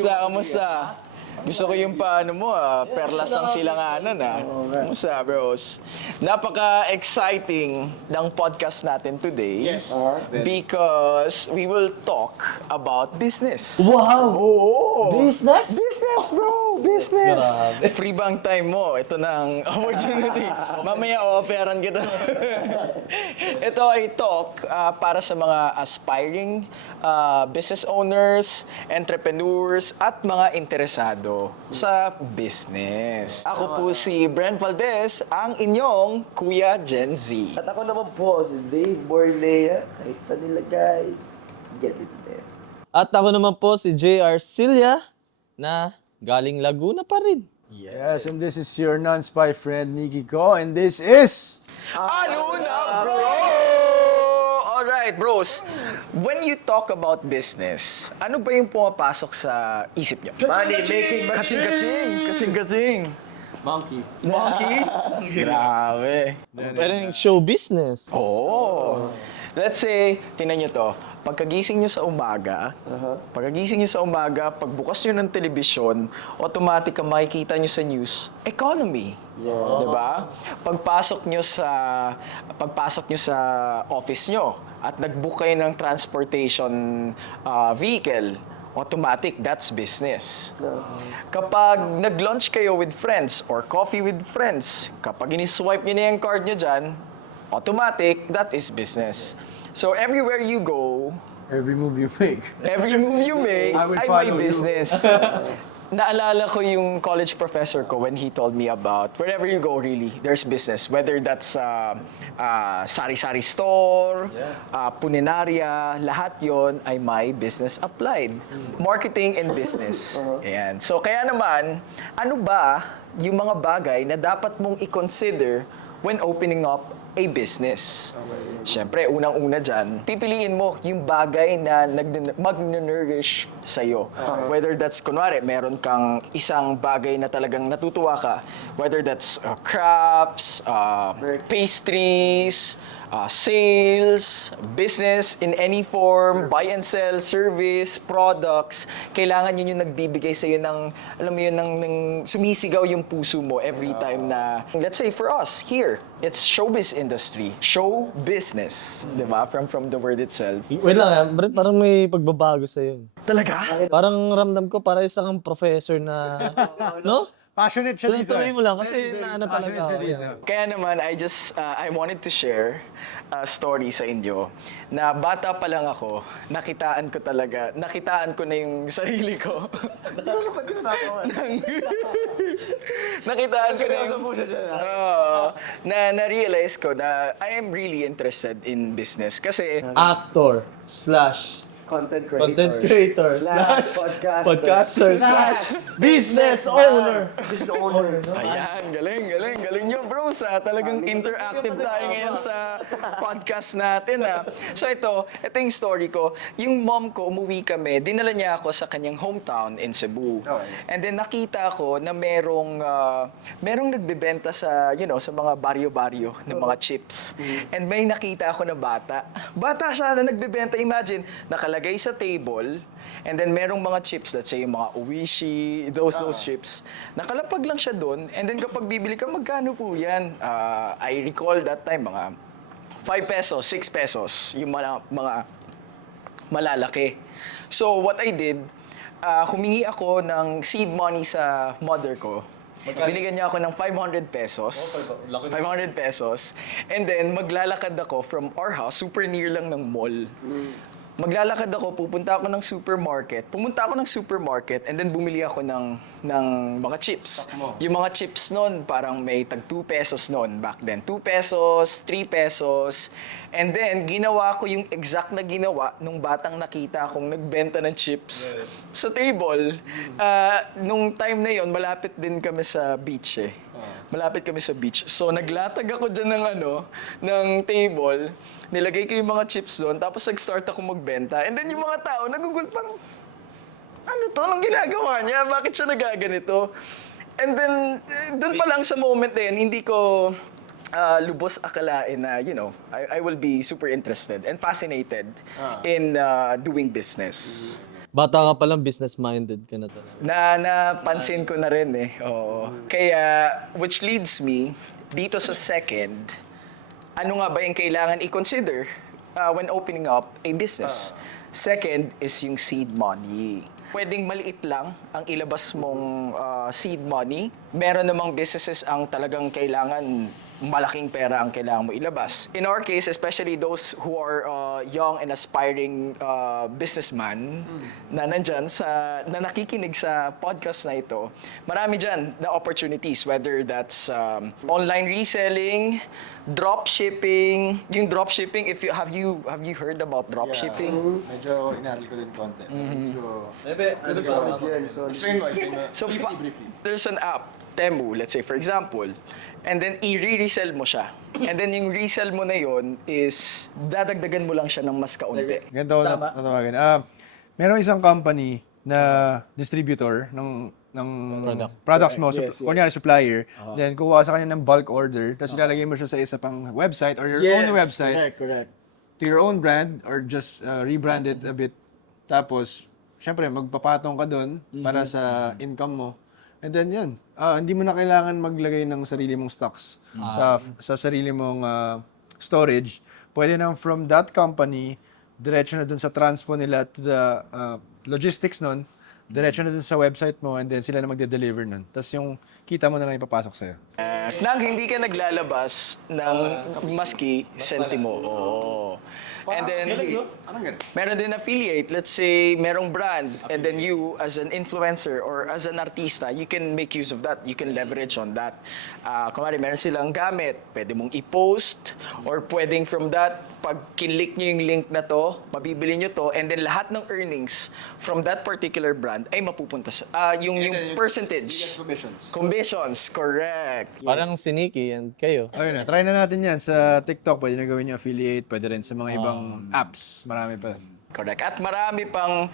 Kamusta? Gusto ko yung paano mo perlas ng silanganan Kamusta, bros? Napaka-exciting ng podcast natin today. Yes. Because we will talk about business. Wow! Oo! Business? Business, bro! Business! Grabe. Free bang time mo? Ito na ang opportunity. Mamaya offeran kita. Ito ay talk para sa mga aspiring business owners, entrepreneurs, at mga interesado sa business. Ako po si Bren Valdez, ang inyong Kuya Gen Z. At ako naman po, si Dave Borlea. Kahit saan nilagay, get it there. At ako naman po si JR Cilia na galing Laguna pa rin. Yes, and this is your non-spy friend, Nikki Ko, and this is... Ano na, bro? Alright, bros. When you talk about business, ano ba yung pumapasok sa isip niyo? Money making machine. Kaching-kaching. Monkey. Monkey? Grabe. Pero yung show business. Oo. Let's say, tingnan nyo to. Pagkagising nyo sa umaga, pagbukas nyo ng telebisyon, automatic ang makikita nyo sa news, economy. Yeah. Diba? Pagpasok nyo sa office nyo at nag-book kayo ng transportation vehicle, automatic, that's business. Kapag nag-lunch kayo with friends or coffee with friends, kapag ini-swipe nyo na yung card nyo dyan, automatic, that is business. So everywhere you go, Every move you make. every move you make I will ay may follow you. business. Naalala ko yung college professor ko when he told me about wherever you go really, there's business. Whether that's sari-sari store, puninarya, lahat yon ay may business applied. Marketing and business. Ayan. So kaya naman, ano ba yung mga bagay na dapat mong i-consider when opening up a business? Siyempre, unang-una dyan, pipiliin mo yung bagay na mag-nourish sa'yo. Whether that's, kunwari, meron kang isang bagay na talagang natutuwa ka. Whether that's crafts, pastries, sales, business in any form, buy and sell, service, products, kailangan yun yung nagbibigay sa'yo ng, alam mo yun, ng sumisigaw yung puso mo every time na, let's say for us, here, it's showbiz industry, show business, di ba? From the word itself. Wait lang, Brett, parang may pagbabago sa'yo. Talaga? Parang ramdam ko para isang professor na... No? Passionate siya dito. Tuloy mo lang kasi naano talaga ako. Kaya naman, I wanted to share a story sa inyo na bata pa lang ako, nakitaan ko na yung sarili ko. Nakitaan ko na yung... na-realize ko na I am really interested in business kasi Actor / Content creator / podcaster / business owner. Business owner. ayan, galing nyo bro. Talagang interactive tayo ngayon sa podcast natin So ito yung story ko. Yung mom ko, umuwi kami, dinala niya ako sa kanyang hometown in Cebu. And then nakita ko na merong nagbebenta sa mga baryo-baryo ng mga chips. And may nakita ako na bata. Bata siya na nagbebenta. Imagine, nakalagay sa table, and then merong mga chips, let's say yung mga Oishi, those chips. Nakalapag lang siya doon, and then kapag bibili ka, magkano po yan? I recall that time, mga 5 pesos, 6 pesos, yung mga malalaki. So what I did, humingi ako ng seed money sa mother ko. Binigyan niya ako ng 500 pesos. 500 pesos. And then maglalakad ako from our house, super near lang ng mall. Maglalakad ako, pumunta ako ng supermarket, and then bumili ako ng mga chips. Yung mga chips noon, parang may tag 2 pesos noon back then. 2 pesos, 3 pesos. And then, ginawa ko yung exact na ginawa nung batang nakita akong nagbenta ng chips sa table. Nung time na yon, malapit din kami sa beach Malapit kami sa beach. So, naglatag ako dyan ng table. Nilagay ko yung mga chips doon. Tapos, nag-start ako magbenta. And then, yung mga tao, nagugulat parang, ano to? Anong ginagawa niya? Bakit siya nagaganito? And then, doon pa lang sa moment na yun, hindi ko lubos akalain na, I will be super interested and fascinated in doing business. Bata ka palang business-minded ka na talaga. Napansin ko na rin eh. Oo. Kaya, which leads me dito sa second, ano nga ba yung kailangan i-consider when opening up a business? Second is yung seed money. Pwedeng maliit lang ang ilabas mong seed money. Meron namang businesses ang talagang kailangan malaking pera ang kailangan mo ilabas. In our case, especially those who are young and aspiring businessman na nandyan na nakikinig sa podcast na ito, marami dyan na opportunities, whether that's online reselling, dropshipping. Yung dropshipping, have you heard about dropshipping? Medyo inaral ko din konti. Medyo... Yan, so, So, there's an app, Temu, let's say for example, and then i-resell mo siya. And then yung resell mo na yon is dadagdagan mo lang siya ng mas kaunti. Ganito ako natawagin. Merong isang company na distributor ng products mo. Yes, yes. Kunyari, supplier. Then, kukuha sa kanya ng bulk order. Tapos ilalagay mo siya sa isa pang website or your own website. correct. To your own brand or just rebrand it a bit. Tapos, syempre, magpapatong ka doon para sa income mo. And then yun, hindi mo na kailangan maglagay ng sarili mong stocks sa sarili mong storage. Pwede nang from that company, diretso na dun sa transpo nila to the logistics nun, diretso na dun sa website mo, and then sila na magde-deliver nun. Tapos yung kita mo na lang ipapasok sa'yo. Nang hindi ka naglalabas ng maski sentimo. Oo. And then, meron din affiliate. Let's say, merong brand. And then you, as an influencer or as an artista, you can make use of that. You can leverage on that. Kumari, meron silang gamit. Pwede mong i-post. Or pwedeng from that, pag kinlik nyo yung link na to, mabibili nyo to, and then lahat ng earnings from that particular brand ay mapupunta sa, yung percentage. Commissions, correct. Parang si Nikki and kayo. Ayun na, try na natin yan. Sa TikTok, pwede na gawin yung affiliate, pwede rin sa mga ibang apps. Marami pa. Correct. At marami pang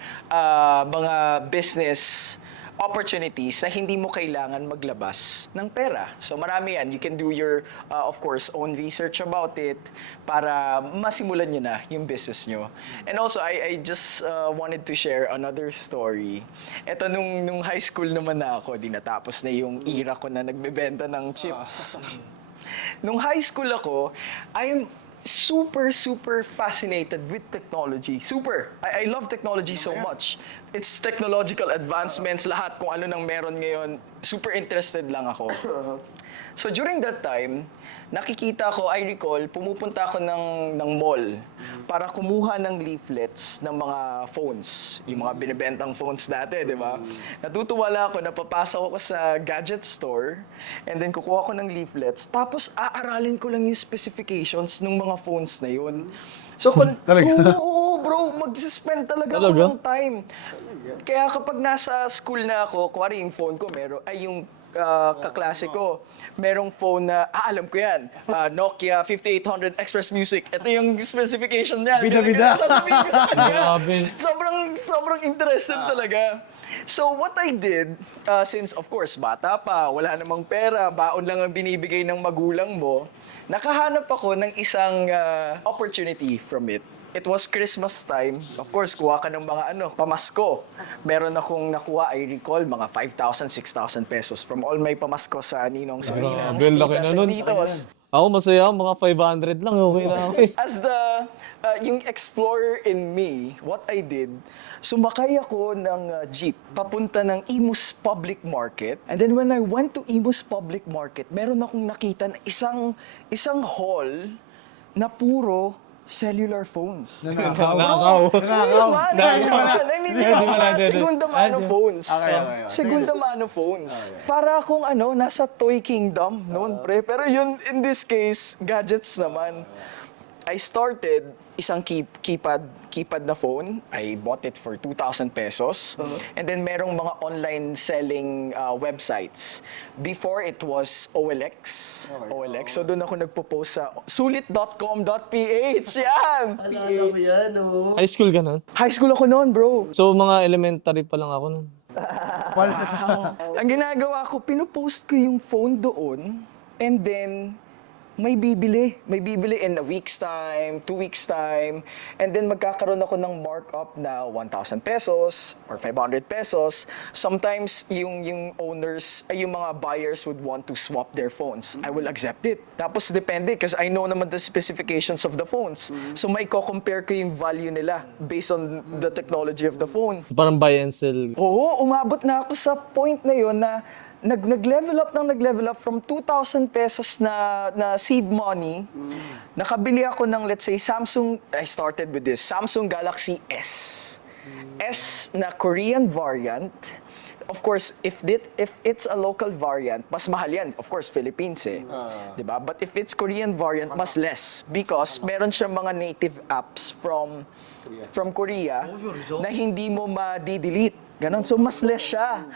mga business opportunities na hindi mo kailangan maglabas ng pera. So marami yan. You can do your, of course, own research about it para masimulan nyo na yung business nyo. And also, I just wanted to share another story. Ito, nung high school naman na ako, di natapos na yung era ko na nagbebenta ng chips. Nung high school ako, I am super fascinated with technology. Super! I love technology so much. It's technological advancements, lahat kung ano nang meron ngayon. Super interested lang ako. So during that time, nakikita ko, I recall, pumupunta ako ng mall para kumuha ng leaflets ng mga phones. Yung mga binibentang phones dati, di ba? Natutuwa lang ako, napapasok ako sa gadget store and then kukuha ko ng leaflets. Tapos aaralin ko lang yung specifications ng mga phones na yun. So, oo, bro, mag-spend talaga ako ng time. Kaya kapag nasa school na ako, kuwari yung phone ko, yung kaklase ko, merong phone na, alam ko yan, Nokia 5800 Express Music. Ito yung specification niya. Bida-bida. Sasabihin ko sa kanya. Grabe. Sobrang interested talaga. So what I did, since of course bata pa, wala namang pera, baon lang ang binibigay ng magulang mo, nakahanap ako ng isang opportunity from it. It was Christmas time. Of course, kuha ka ng mga pamasko. Meron akong nakuha, I recall, mga 5,000, 6,000 pesos from all my pamasko sa ninong, sa ninang, Grabe, laki na titas, nun. and titos. Ako masaya, mga 500 lang, okay na ako eh. As yung explorer in me, what I did, sumakay ako ng jeep papunta ng Imus Public Market. And then when I went to Imus Public Market, meron akong nakita na isang hall na puro cellular phones. Nanakaw. I mean, segunda mano phones. Okay. Segunda mano phones. Para akong nasa toy kingdom noon, pre. Pero yun, in this case, gadgets naman. I started isang keypad na phone. I bought it for 2,000 pesos. And then merong mga online selling websites. Before it was OLX. So doon ako nagpo-post sa sulit.com.ph. Yan! Alala ko yan, oh. High school ka nun? High school ako noon, bro. So, mga elementary pa lang ako nun. Ang ginagawa ko, pinupost ko yung phone doon, and then may bibili in a week's time, 2 weeks time, and then magkakaroon ako ng markup na 1,000 pesos or 500 pesos. Sometimes yung owners, ay yung mga buyers would want to swap their phones. I will accept it. Tapos depende because I know naman the specifications of the phones. So may ko-compare ko yung value nila based on the technology of the phone. So, parang buy and sell. Oo, umabot na ako sa point na yun na nag-level up from 2,000 pesos na seed money. Nakabili ako ng, let's say, I started with this, Samsung Galaxy S. S na Korean variant. Of course, if it's a local variant, mas mahal yan. Of course, Philippines eh. Diba? But if it's Korean variant, mas less. Because meron siya mga native apps from Korea na hindi mo ma-delete. Ganon. So, mas less siya.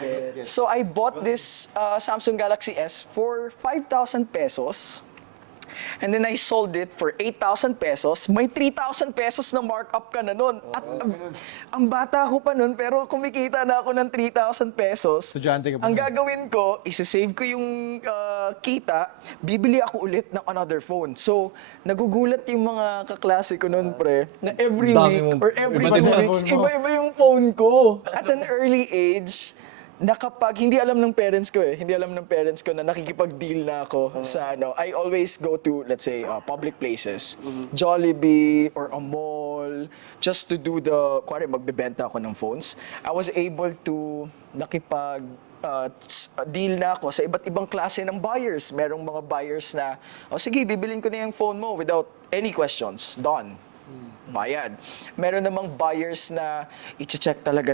So, I bought this Samsung Galaxy S for 5,000 pesos. And then I sold it for 8,000 pesos. May 3,000 pesos na markup ka na nun. At ang bata ko pa nun, pero kumikita na ako ng 3,000 pesos. Estudyante ka pa Ang nun. gagawin ko, isa-save ko yung kita, bibili ako ulit ng another phone. So, nagugulat yung mga kaklase ko nun, pre, na every Dami week mong- or every iba't 2 ibang weeks, phone mo. iba-iba yung phone ko. At an early age, hindi alam ng parents ko na nakikipag-deal na ako sa I always go to, let's say, public places, Jollibee or a mall, just to do kuwari magbebenta ako ng phones. I was able to deal na ako sa iba't ibang klase ng buyers. Merong mga buyers na, sige, bibilin ko na yung phone mo without any questions. Done. Bayad. Meron namang buyers na i-check talaga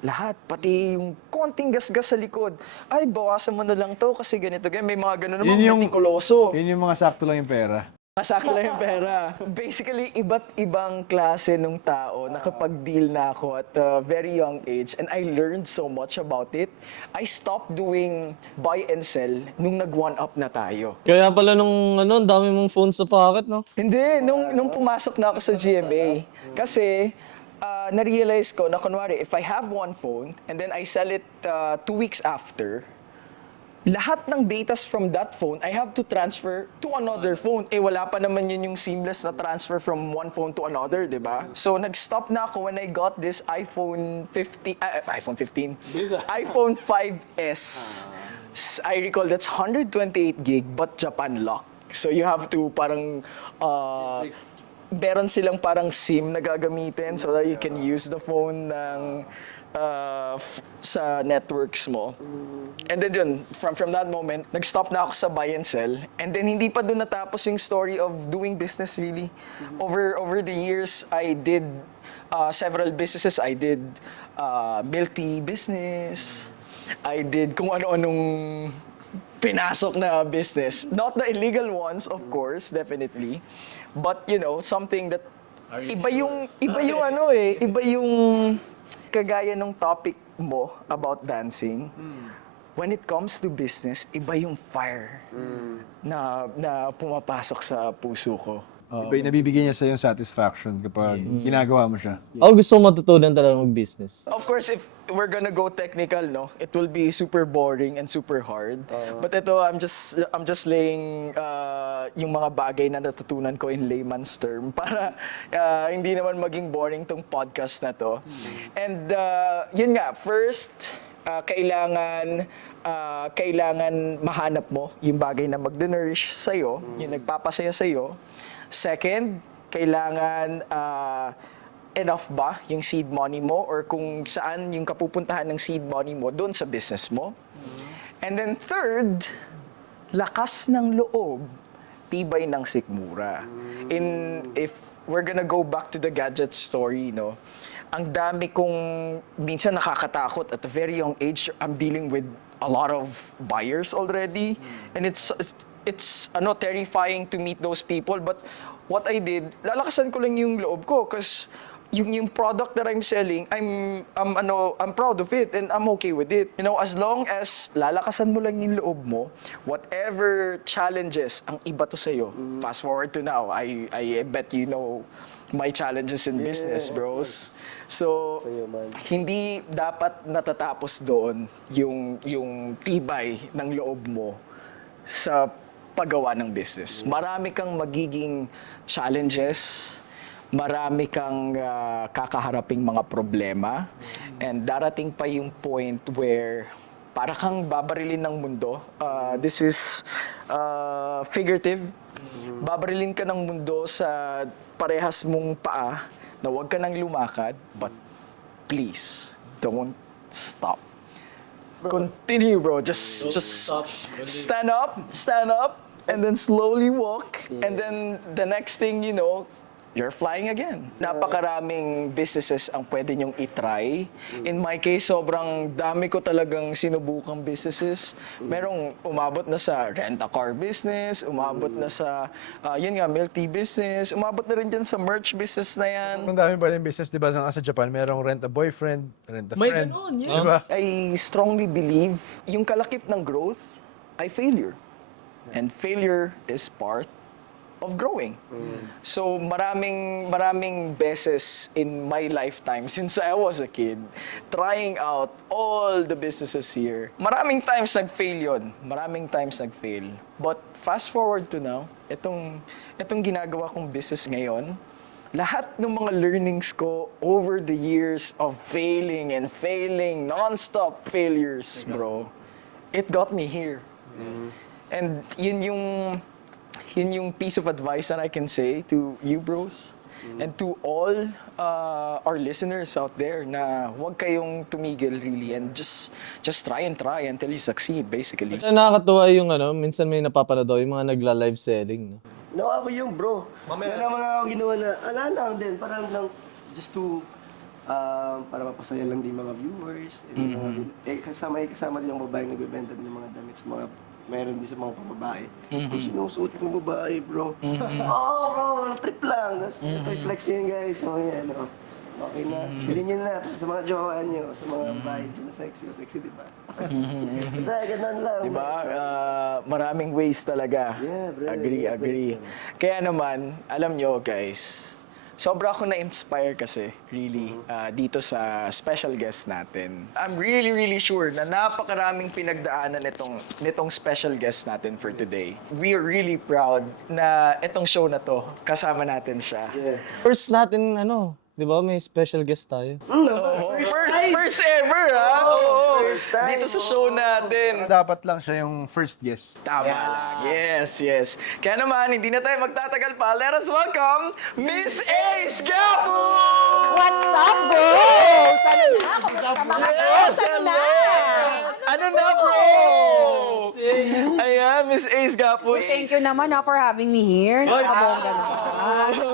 lahat, pati yung konting gasgas sa likod. Ay, bawasan mo na lang to kasi ganito. May mga ganun namang metikuloso. Yun yung mga sakto lang yung pera. Masakto lang yung pera. Basically, iba't ibang klase ng tao nakapag-deal na ako at a very young age and I learned so much about it. I stopped doing buy and sell nung nag-one up na tayo. Kaya pala nung ang dami mong phones sa pocket, no? Hindi, nung pumasok na ako sa GMA, kasi na-realize ko na kunwari, if I have one phone and then I sell it 2 weeks after, lahat ng datas from that phone, I have to transfer to another phone. Wala pa naman yun yung seamless na transfer from one phone to another, di ba? So, nag-stop na ako when I got this iPhone 5S. I recall that's 128 gig but Japan lock. So, you have to parang meron silang parang SIM na gagamitin so that you can use the phone ng sa networks mo. And then yun, from that moment, nag-stop na ako sa buy and sell. And then hindi pa doon natapos yung story of doing business really. Over the years, I did several businesses. I did milk tea business. I did kung ano-anong pinasok na business. Not the illegal ones, of course, definitely. But something that iba yung kagaya ng topic mo about dancing. When it comes to business, iba yung fire na pumapasok sa puso ko. Iba yung nabibigyan niya sa yung satisfaction kapag ginagawa mo siya. Ako gusto ko matutunan talaga mag-business. Of course, if we're gonna go technical, it will be super boring and super hard. But ito, I'm just laying yung mga bagay na natutunan ko in layman's term para hindi naman maging boring tong podcast na to. And yun nga, first, kailangan mahanap mo yung bagay na mag-nourish sa'yo, yung nagpapasaya sa'yo. Second, kailangan enough ba yung seed money mo or kung saan yung kapupuntahan ng seed money mo doon sa business mo. And then third, lakas ng loob, tibay ng sikmura. If we're gonna go back to the gadget story, ang dami kong minsan nakakatakot at a very young age. I'm dealing with a lot of buyers already, and it's terrifying to meet those people. But what I did, lalakasan ko lang yung loob ko because yung product that I'm selling, I'm proud of it and I'm okay with it. As long as lalakasan mo lang yung loob mo, whatever challenges ang iba to sa'yo, fast forward to now, I bet my challenges in business, bros. So, hindi dapat natatapos doon yung tibay ng loob mo sa paggawa ng business. Marami kang magiging challenges, marami kang kakaharaping mga problema, and darating pa yung point where para kang babarilin ng mundo. This is figurative. Babarilin ka ng mundo sa parehas mong paa na huwag ka nang lumakad, but please, don't stop. Continue, bro. Just stand up, and then slowly walk, and then the next thing you know, you're flying again. Napakaraming businesses ang pwede nyong itry. In my case, sobrang dami ko talagang sinubukang businesses. Merong umabot na sa rent-a-car business, umabot na sa, yun nga, milk tea business, umabot na rin dyan sa merch business na yan. Ang dami pa rin business, di ba, sa Japan, merong rent a boyfriend, rent a May friend. ganun, yes. Di ba? I strongly believe yung kalakip ng growth ay failure. And failure is part of growing. So maraming beses in my lifetime since I was a kid, trying out all the businesses here. Maraming times nag-fail yun. Maraming times nag-fail. But fast forward to now, itong ginagawa kong business ngayon, lahat ng mga learnings ko over the years of failing, non-stop failures, bro, it got me here. And yun yung piece of advice that I can say to you, bros, and to all our listeners out there na huwag kayong tumigil really and just try until you succeed, basically. Kaya nakakatuwa yung minsan may napapanood ako yung mga nagla-live selling. No? No, ako yung bro. Yan ang mga ako ginawa na, lang din, parang lang, just to, para mapasaya lang din mga viewers. And kasama din yung babae nagbebenta din ng mga damit sa mga, meron din sa mga pambabae. Kung sinusuot yung babae, bro. Oo, bro, trip lang. Tapos, ito flex yun, guys. So, yan, okay na. Bilhin nyo na sa mga jowa nyo, sa mga babae dyan na sexy, di ba? Basta, ganun lang. Diba? Maraming ways talaga. Yeah, bro. Agree. Kaya naman, alam nyo guys, sobra ako na-inspire kasi, really, dito sa special guest natin. I'm really sure na napakaraming pinagdaanan nitong special guest natin for today. We are really proud na itong show na to, kasama natin siya. Yeah. First natin, di ba, may special guest tayo. First ever, ha? Oo. First time, Dito sa show natin. Dapat lang siya yung first guest. Tama lang. Yes. Kaya naman, hindi na tayo magtatagal pa. Let us welcome Miss Ace Gapu! What's up, bro? Sana na? Kamusta mga bro? Sana na? Ano na, bro? Ayan, Miss Ace Gapu. Thank you naman for having me here. Nakabongga naman.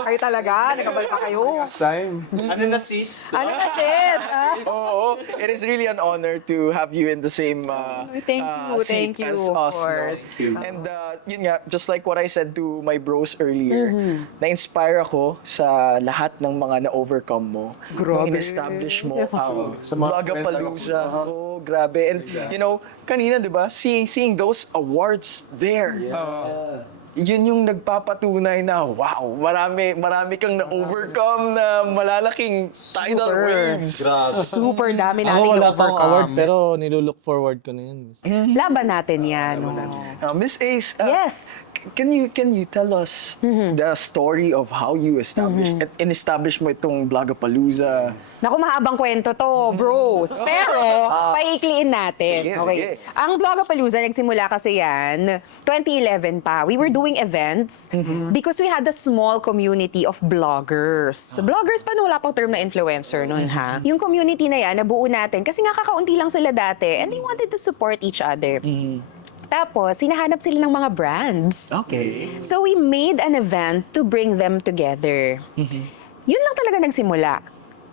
Kayo talaga, nagabalik pa kayo. Last time. Ano na, sis? Oo, it is really an honor to have you in the same Thank seat you, as of us. course. No? And yun nga, just like what I said to my bros earlier, na-inspire ako sa lahat ng mga na-overcome mo. Grabe. In-establish mo ang Sa mga Blogapalooza. Oh, grabe. And you know, kanina, di ba, seeing those awards there. Yun yung nagpapatunay na, wow, marami kang na-overcome na malalaking tidal waves. Super dami Ako nating wala pang award, na-overcome. pero nilulook forward ko na yun. Laban natin yan. Miss Ace, Yes. can you tell us the story of how you established mo itong Blogapalooza? Naku, mahabang kwento to, bros. Pero, paikliin natin. Sige, Okay. sige. Ang Blogapalooza, nagsimula kasi yan, 2011 pa. We were doing events because we had a small community of bloggers. Bloggers pa wala pang term na influencer nun, ha? Yung community na yan, nabuo natin kasi nga kakaunti lang sila dati and they wanted to support each other. Tapos, hinahanap sila ng mga brands. Okay. So we made an event to bring them together. Yun lang talaga nagsimula.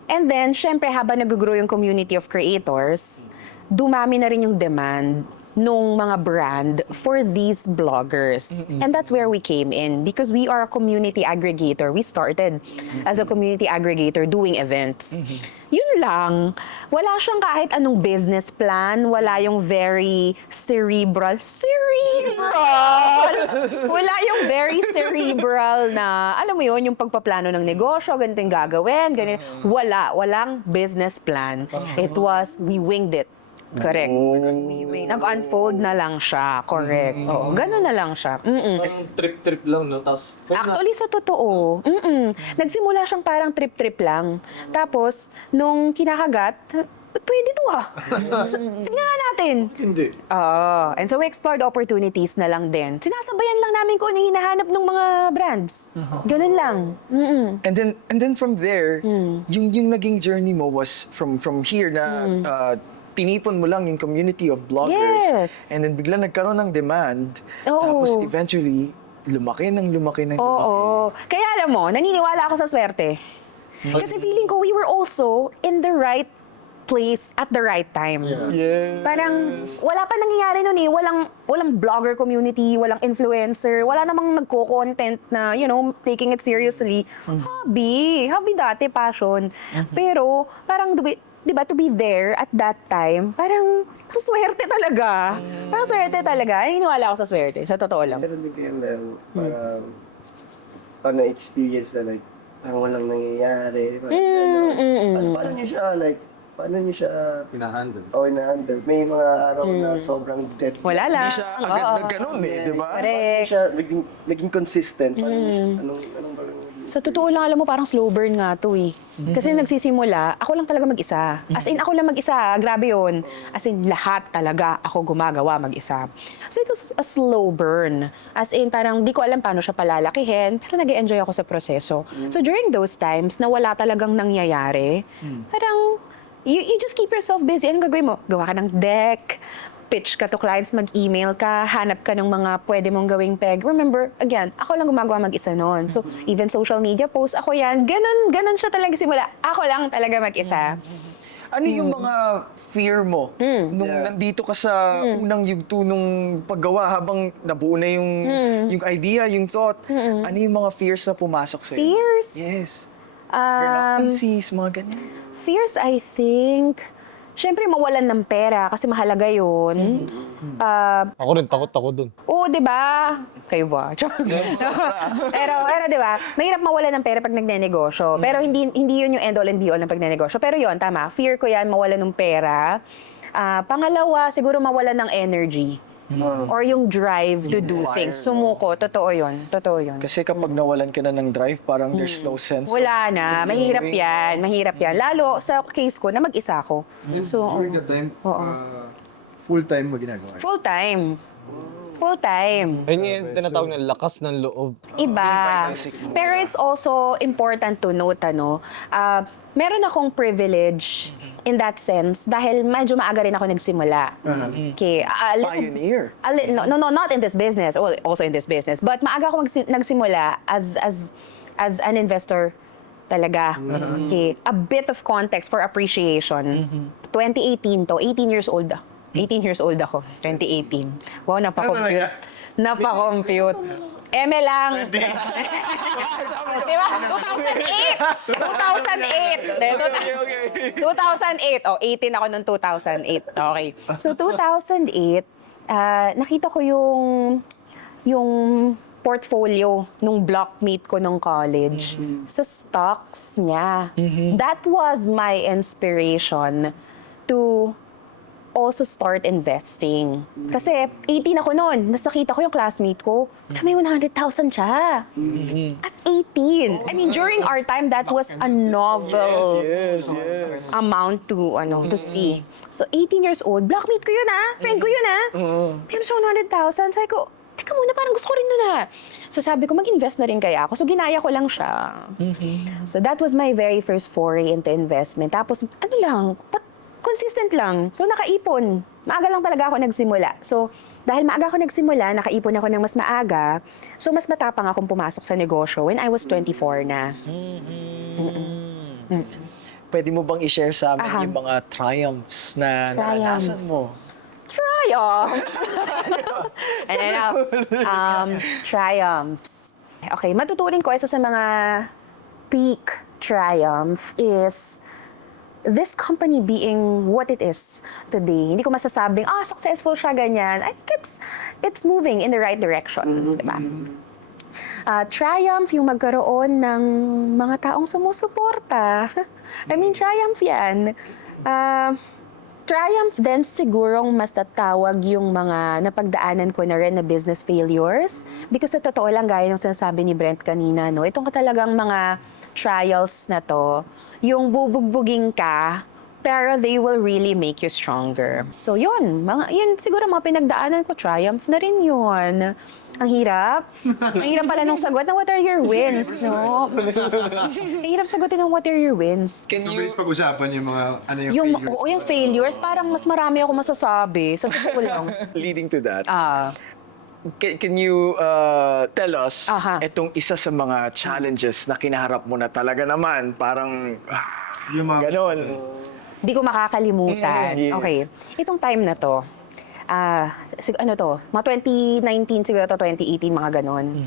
And then, syempre, habang nag-grow yung community of creators, dumami na rin yung demand nung mga brand for these bloggers. And that's where we came in because we are a community aggregator. We started as a community aggregator doing events. Yun lang. Wala siyang kahit anong business plan. Wala yung very cerebral. Wala yung very cerebral na, alam mo yun, yung pagpaplano ng negosyo, ganito yung gagawin, ganito. Walang business plan. It was, we winged it. Correct. Nag-unfold na lang siya. Correct. Oo, ganun na lang siya. Parang trip-trip lang, no? Tapos, Actually, sa totoo, nagsimula siyang parang trip-trip lang. Tapos, nung kinakagat, pwede to tingnan nga natin. hindi. And so we explored opportunities na lang din. Sinasabayan lang namin kung ano yung hinahanap ng mga brands. Ganun lang. And then from there, yung naging journey mo was from here na tinipon mo lang yung community of bloggers. Yes. And then bigla nagkaroon ng demand. Oo. Tapos eventually, lumaki ng lumaki. Oo. Kaya alam mo, naniniwala ako sa swerte. Kasi feeling ko we were also in the right place at the right time. Yeah. Parang wala pa nangyayari nun eh. Walang blogger community, walang influencer, wala namang nagko-content na, taking it seriously. Hobby dati, passion. Pero parang to be there at that time, parang swerte talaga. Parang swerte talaga. Naniniwala ako sa swerte, sa totoo lang. Pero din kayo parang na-experience na like, parang walang nangyayari. Paano niyo siya Pinahandle. ina-handle? May mga araw na sobrang dead. Wala lang. Hindi siya agad Oo. na ganun di ba? Paano siya naging consistent? Paano niyo siya, anong parang... Sa totoo lang, alam mo, parang slow burn nga to eh. Kasi nagsisimula, ako lang talaga mag-isa. As in, ako lang mag-isa, grabe yun. As in, lahat talaga ako gumagawa mag-isa. So it was a slow burn. As in, parang di ko alam paano siya palalakihin, pero nag-enjoy ako sa proseso. So during those times na wala talagang nangyayari, parang you just keep yourself busy. Anong gagawin mo? Gawa ka ng deck, pitch ka to clients, mag-email ka, hanap ka ng mga pwede mong gawing peg. Remember, again, ako lang gumagawa mag-isa noon. So, even social media posts, ako yan. Ganon siya talaga simula. Ako lang talaga mag-isa. Ano yung mga fear mo nung nandito ka sa unang yugto nung paggawa habang nabuo na yung idea, yung thought? Ano yung mga fears na pumasok sa'yo? Fears? Yes. Reluctancies, mga ganyan. Fears, I think, syempre mawalan ng pera kasi mahalaga yun. Ako rin, takot ako dun. Oo, di ba? Kayo ba? pero di ba? Mahirap mawalan ng pera pag nagnenegosyo. Pero hindi yun yung end all and be all ng pagnenegosyo. Pero yun, tama. Fear ko yan, mawalan ng pera. Pangalawa, siguro mawalan ng energy. Or yung drive to do things. Sumuko. Totoo yun. Kasi kapag nawalan ka na ng drive, parang there's no sense. Wala na. Mahirap yan. Lalo sa case ko na mag-isa ako. So, During that time, full-time mo ginagawa. Full-time. Ayun yung tinatawag na lakas ng loob. Iba. Pero it's also important to note, meron akong privilege in that sense dahil medyo maaga rin ako nagsimula. Okay. Pioneer. No, not in this business. Well, also in this business. But maaga ako nagsimula as an investor talaga. Okay. A bit of context for appreciation. 2018 to, 18 years old. 18 years old ako, 2018. Wow, napakompute. Napakompute. Eme lang. Di ba? 2008. 2008. Oh, 18 ako noong 2008. Okay. So, 2008, nakita ko yung portfolio nung blockmate ko nung college sa stocks niya. That was my inspiration to also start investing. Kasi 18 ako noon, nakita ko yung classmate ko, may 100,000 siya. At 18. I mean, during our time, that was a novel amount to see. So, 18 years old, blockmate ko yun friend ko yun meron siya 100,000. Sabi ko, teka muna, parang gusto ko rin nun So sabi ko, mag-invest na rin kaya ako. So ginaya ko lang siya. So that was my very first foray into investment. Tapos, consistent lang. So, nakaipon. Maaga lang talaga ako nagsimula. So, dahil maaga ako nagsimula, nakaipon ako ng mas maaga, so mas matapang akong pumasok sa negosyo when I was 24 na. Pwede mo bang i-share sa amin yung mga triumphs na naranasan mo? Triumphs! Triumphs. Okay, matuturing ko isa sa mga peak triumph is this company being what it is today. Hindi ko masasabing, successful siya, ganyan. I think it's moving in the right direction, di ba? Triumph yung magkaroon ng mga taong sumusuporta. I mean, triumph yan. Triumph din sigurong mas tatawag yung mga napagdaanan ko na rin na business failures. Because sa totoo lang, gaya ng sinasabi ni Brent kanina, no, itong talagang mga trials na to, yung bubugbugin ka, pero they will really make you stronger. So yun, yun siguro mga pinagdaanan ko, triumph na rin yun. Ang hirap. Ang hirap pala nung sagot na what are your wins, no? Ang hirap sagutin ng what are your wins. Can So, you... please pag-usapan yung mga, ano yung Yung, failures. oo, yung failures, parang mas marami ako masasabi. Sa totoo lang. Leading to that, Ah, can you tell us Aha. itong isa sa mga challenges na kinaharap mo na talaga naman, parang Yung mga, ganon. di ko makakalimutan. Yes. Okay. Itong time na to, ano to, mga 2019 siguro to, 2018, mga ganon.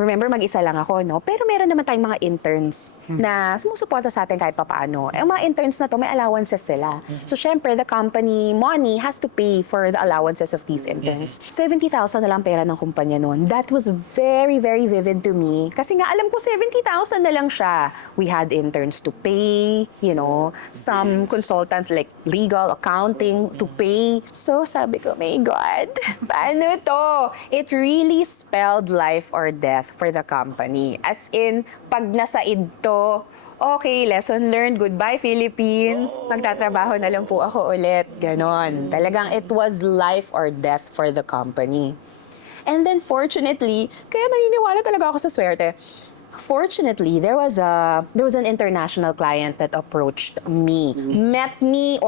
Remember, mag-isa lang ako, no? Pero meron naman tayong mga interns na sumusuporta sa atin kahit papaano. Eh, ang mga interns na to, may allowances sila. So, syempre, the company money has to pay for the allowances of these interns. 70,000 na lang pera ng kumpanya noon. That was very, very vivid to me. Kasi nga, alam ko, 70,000 na lang siya. We had interns to pay, you know, some consultants like legal, accounting to pay. So, sabi ko, my God, paano to? It really spelled life or death for the company. As in, pag nasaid to, okay, lesson learned, goodbye Philippines, magtatrabaho na lang po ako ulit. Ganon. Talagang it was life or death for the company. And then fortunately, kaya naniniwala talaga ako sa swerte. Fortunately, there was an international client that approached me, met me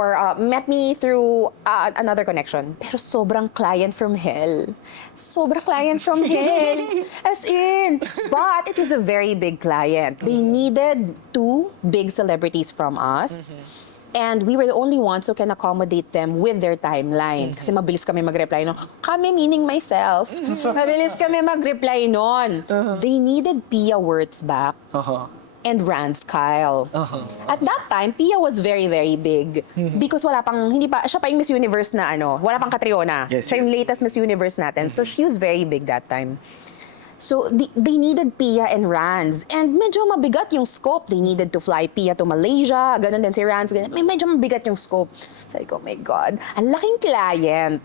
through another connection. Pero sobrang client from hell. Sobrang client from hell. As in, but it was a very big client. They needed 2 big celebrities from us. And we were the only ones who can accommodate them with their timeline. Kasi mabilis kami mag-reply nun. Kami, meaning myself. Mabilis kami mag-reply nun. They needed Pia Wurtzbach and Rance Kyle. At that time, Pia was very, very big. Because siya pa yung Miss Universe na wala pang Catriona. Yes, Siya yung yes. latest Miss Universe natin. So she was very big that time. So, they needed Pia and Rans. And medyo mabigat yung scope. They needed to fly Pia to Malaysia. Ganon din si Rans. Ganon. Medyo mabigat yung scope. Sabi ko, oh my God, ang laking client.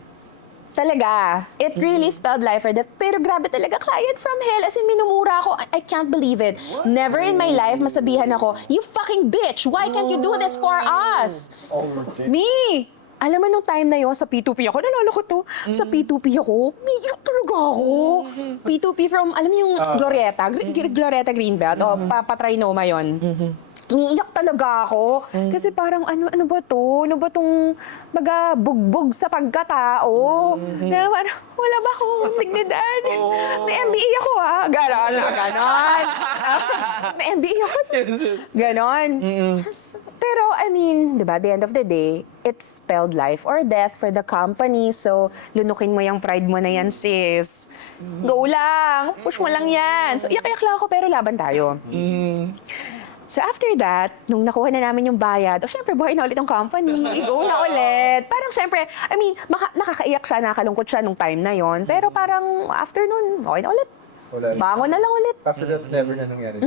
Talaga. It really spelled life or death. Pero grabe talaga, client from hell. As in, minumura ako. I can't believe it. Never in my life masabihan ako, you fucking bitch, why can't you do this for us? Me! Alam mo nung time na yon sa P2P ako, nalala ko to, sa P2P ako, umiiyak talaga ako. P2P from, alam mo yung Glorieta, Glorieta Greenbelt, o Patrinoma yun. Umiiyak talaga ako. Kasi parang, ano ba to? Ano ba tong bugbog sa pagkatao? Na parang, wala ba akong dignidad? May MBA ako Ganon. May MBA ako. Ganon. Pero, I mean, di ba, at the end of the day, it spelled life or death for the company. So, lunukin mo yung pride mo na yan, sis. Go lang. Push mo lang yan. So, iyak-iyak lang ako, pero laban tayo. So after that, nung nakuha na namin yung bayad, syempre, buhay na ulit yung company, go na ulit. Parang syempre, I mean, nakakaiyak siya, nakakalungkot siya nung time na yon. Pero parang after nun, okay na ulit. Bangon na lang ulit. after that, never na nangyari.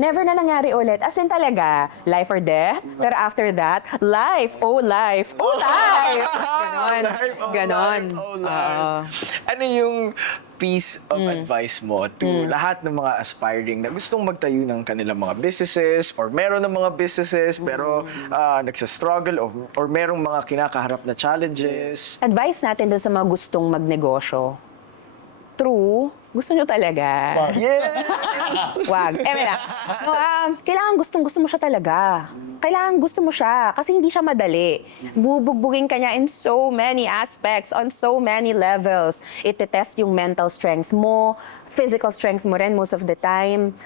Never na nangyari ulit. As in talaga, life or death. Pero after that, life, oh life, oh life. Ganon. Life, oh Ganon. life, oh life. Ano yung piece of advice mo to lahat ng mga aspiring na gustong magtayo ng kanilang mga businesses or meron ng mga businesses pero nagsastruggle or merong mga kinakaharap na challenges? Advice natin dun sa mga gustong magnegosyo. True, gusto nyo talaga. Yeah! Wag. No, kailangan gustong-gusto mo siya talaga. Kailangan gusto mo siya kasi hindi siya madali. Bubugbugin ka niya in so many aspects, on so many levels. Ite-test yung mental strength mo, physical strength mo rin most of the time.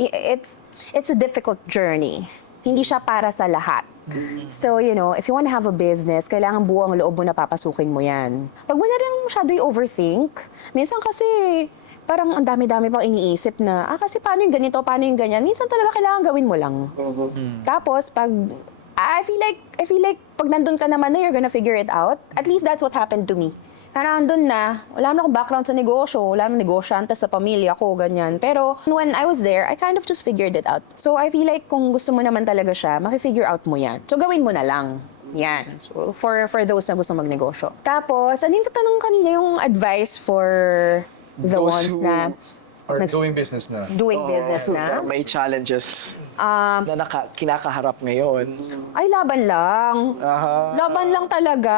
It's a difficult journey. Hindi siya para sa lahat. So, you know, if you want to have a business, kailangan buo ang loob mo na papasukin mo yan. Pag mo na rin masyado i-overthink, minsan kasi parang ang dami-dami pang iniisip na, kasi paano yung ganito, paano yung ganyan. Minsan talaga kailangan gawin mo lang. Tapos, pag, I feel like pag nandun ka naman na, you're gonna figure it out. At least that's what happened to me. Parang andun na, wala na akong background sa negosyo, wala na negosyante sa pamilya ko, ganyan. Pero when I was there, I kind of just figured it out. So I feel like kung gusto mo naman talaga siya, mafi-figure out mo yan. So gawin mo na lang. Yan. So, for those na gusto magnegosyo. Tapos, ano yung tanong kanina, yung advice for the Those ones who na Or Nags- doing business na. doing business na? May challenges Um, na kinakaharap ngayon. Ay, laban lang. Aha. Laban lang talaga.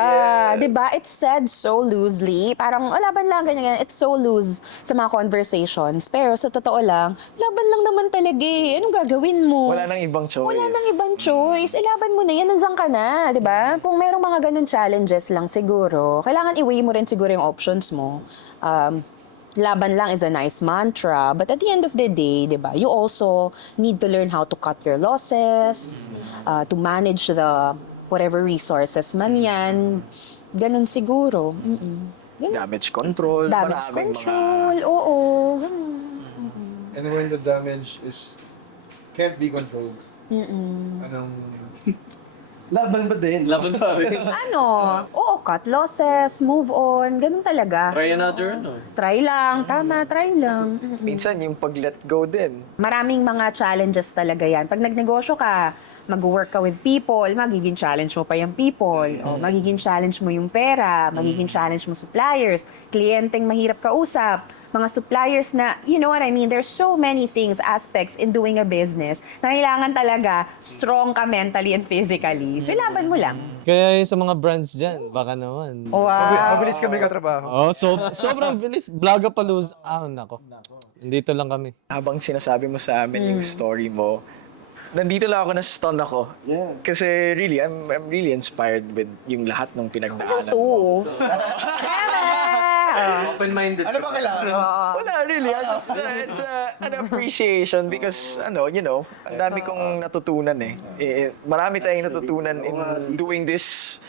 'Di ba? It's said so loosely. Parang, laban lang, ganyan. It's so loose sa mga conversations. Pero sa totoo lang, laban lang naman talaga eh. Anong gagawin mo? Wala nang ibang choice. Wala nang ibang choice. Laban mo na yan. Nandiyan ka na. 'Di ba? Kung merong mga ganun challenges lang siguro, kailangan i-weigh mo rin siguro yung options mo. Laban lang is a nice mantra, but at the end of the day, 'di ba? You also need to learn how to cut your losses, to manage the whatever resources man 'yan. Ganun siguro. Ganun. Damage control. Damage maraming control. Oo. Ganun. And when the damage can't be controlled, anong... Laban ba din? Laban pa rin. Ano? Oo, cut losses, move on. Ganun talaga. Try another, no? Try lang. Tama, try lang. Minsan yung pag-let go din. Maraming mga challenges talaga yan. Pag nagnegosyo ka, mag-work ka with people, magiging challenge mo pa yung people. O, magiging challenge mo yung pera, magiging challenge mo suppliers, kliyenteng mahirap kausap, mga suppliers na, you know what I mean? There's so many things, aspects in doing a business na kailangan talaga strong ka mentally and physically. So, ilaban mo lang. Kaya yung sa mga brands dyan, baka naman. Wow. Mabilis kami katrabaho. Oh, sobrang bilis. Vlogapalooza. Nako. Dito lang kami. Habang sinasabi mo sa amin yung story mo, nandito lang ako, na-stun ako. Yeah. Kasi really, I'm really inspired with yung lahat ng pinagdaanan mo. Ito. Open-minded. Ano ba kailangan? Wala, really. It's an appreciation because, you know, ang dami kong natutunan marami tayong natutunan in doing this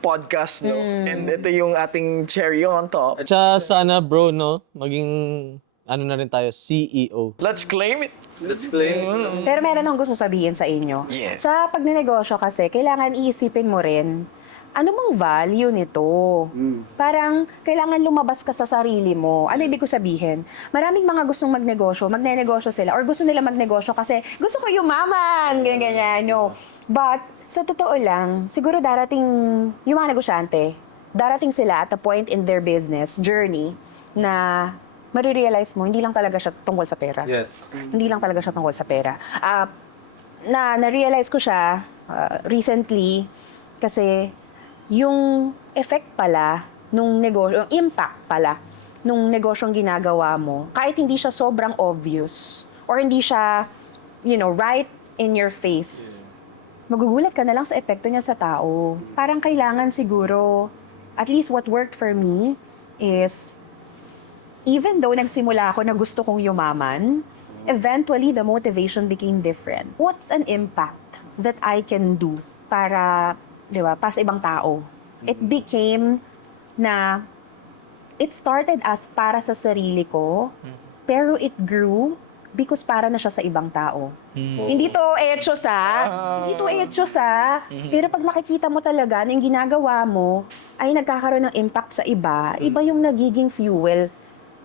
podcast, no? And ito yung ating cherry on top. At saka sana, bro, no? Maging, na rin tayo, CEO. Let's claim it. Let's claim. Pero meron akong gusto sabihin sa inyo. Yes. Sa pagnenegosyo kasi, kailangan iisipin mo rin, ano bang value nito? Parang kailangan lumabas ka sa sarili mo. Ano ibig ko sabihin? Maraming mga gustong magnenegosyo sila, or gusto nila magnegosyo kasi gusto ko yumaman, ganyan-ganyan, no? But, sa totoo lang, siguro darating yung mga negosyante, darating sila at a point in their business journey na marirealize mo, hindi lang talaga siya tungkol sa pera. Yes. Hindi lang talaga siya tungkol sa pera. Na-realize ko siya recently kasi yung effect pala nung negosyo, yung impact pala nung negosyong ginagawa mo, kahit hindi siya sobrang obvious or hindi siya, right in your face, magugulat ka na lang sa epekto niya sa tao. Parang kailangan siguro, at least what worked for me is, even though nagsimula ako na gusto kong yumaman, eventually the motivation became different. What's an impact that I can do para, di ba, para sa ibang tao? It became na, it started as para sa sarili ko, pero it grew because para na siya sa ibang tao. Hindi to echo sa, pero pag makikita mo talaga na yung ginagawa mo ay nagkakaroon ng impact sa iba, iba yung nagiging fuel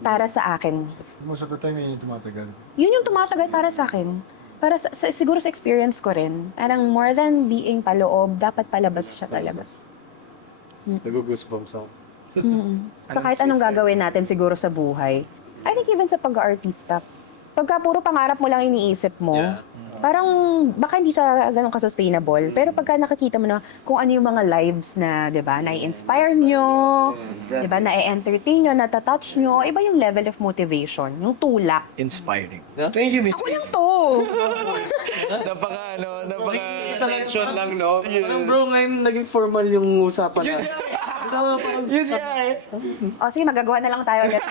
para sa akin. Most of the time, yun yung tumatagal. Yun yung tumatagal para sa akin. Para siguro sa experience ko rin. Parang more than being paloob, dapat palabas siya talaga. Nag-goosebumps ako. So kahit anong gagawin natin siguro sa buhay, I think even sa pag-artista, pagka puro pangarap mo lang iniisip mo, parang baka hindi siya ganun ka-sustainable. Pero pagka nakikita mo na kung ano yung mga lives na, di ba, na-inspire nyo, di ba, na-entertain nyo, natatouch nyo, iba yung level of motivation, yung tulak. Inspiring. Thank you, Miss. Ako lang to! napaka Attention lang, no? Parang bro, ngayon naging formal yung usapan na. Yun siya O sige, magagawa na lang tayo ulit.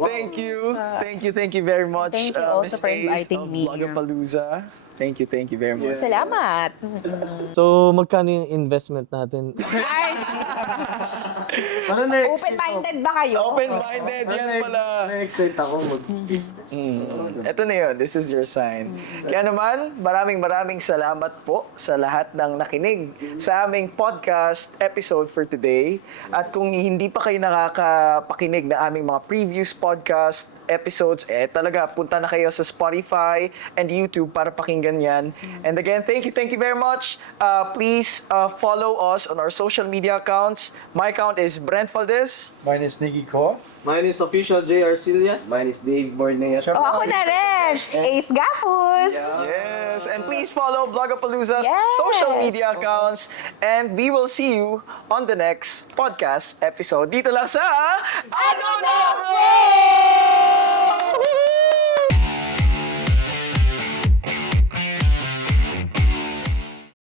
Thank you very much. Thank you also Miss for Ace inviting of me. Vlogapalooza. Thank you very much. Salamat! So, magkano yung investment natin? Ay, Parang open-minded ba kayo? Open-minded, yan pala. Na-excite ako mag-business. Ito na yun, this is your sign. Kaya naman, maraming salamat po sa lahat ng nakinig sa aming podcast episode for today. At kung hindi pa kayo nakakapakinig na aming mga previous podcast episodes, talaga, punta na kayo sa Spotify and YouTube para pakinggan yan. And again, thank you very much. Please follow us on our social media accounts. My account is Brent Valdez. Mine is Nicky Ko. Mine is official JR Cilia. Mine is Dave Bornea. Oh, ako na rin! Ace Gapus! Yes, and please follow Vlogapalooza's Yes. social media accounts. And we will see you on the next podcast episode. Dito lang sa Ano Na Bro!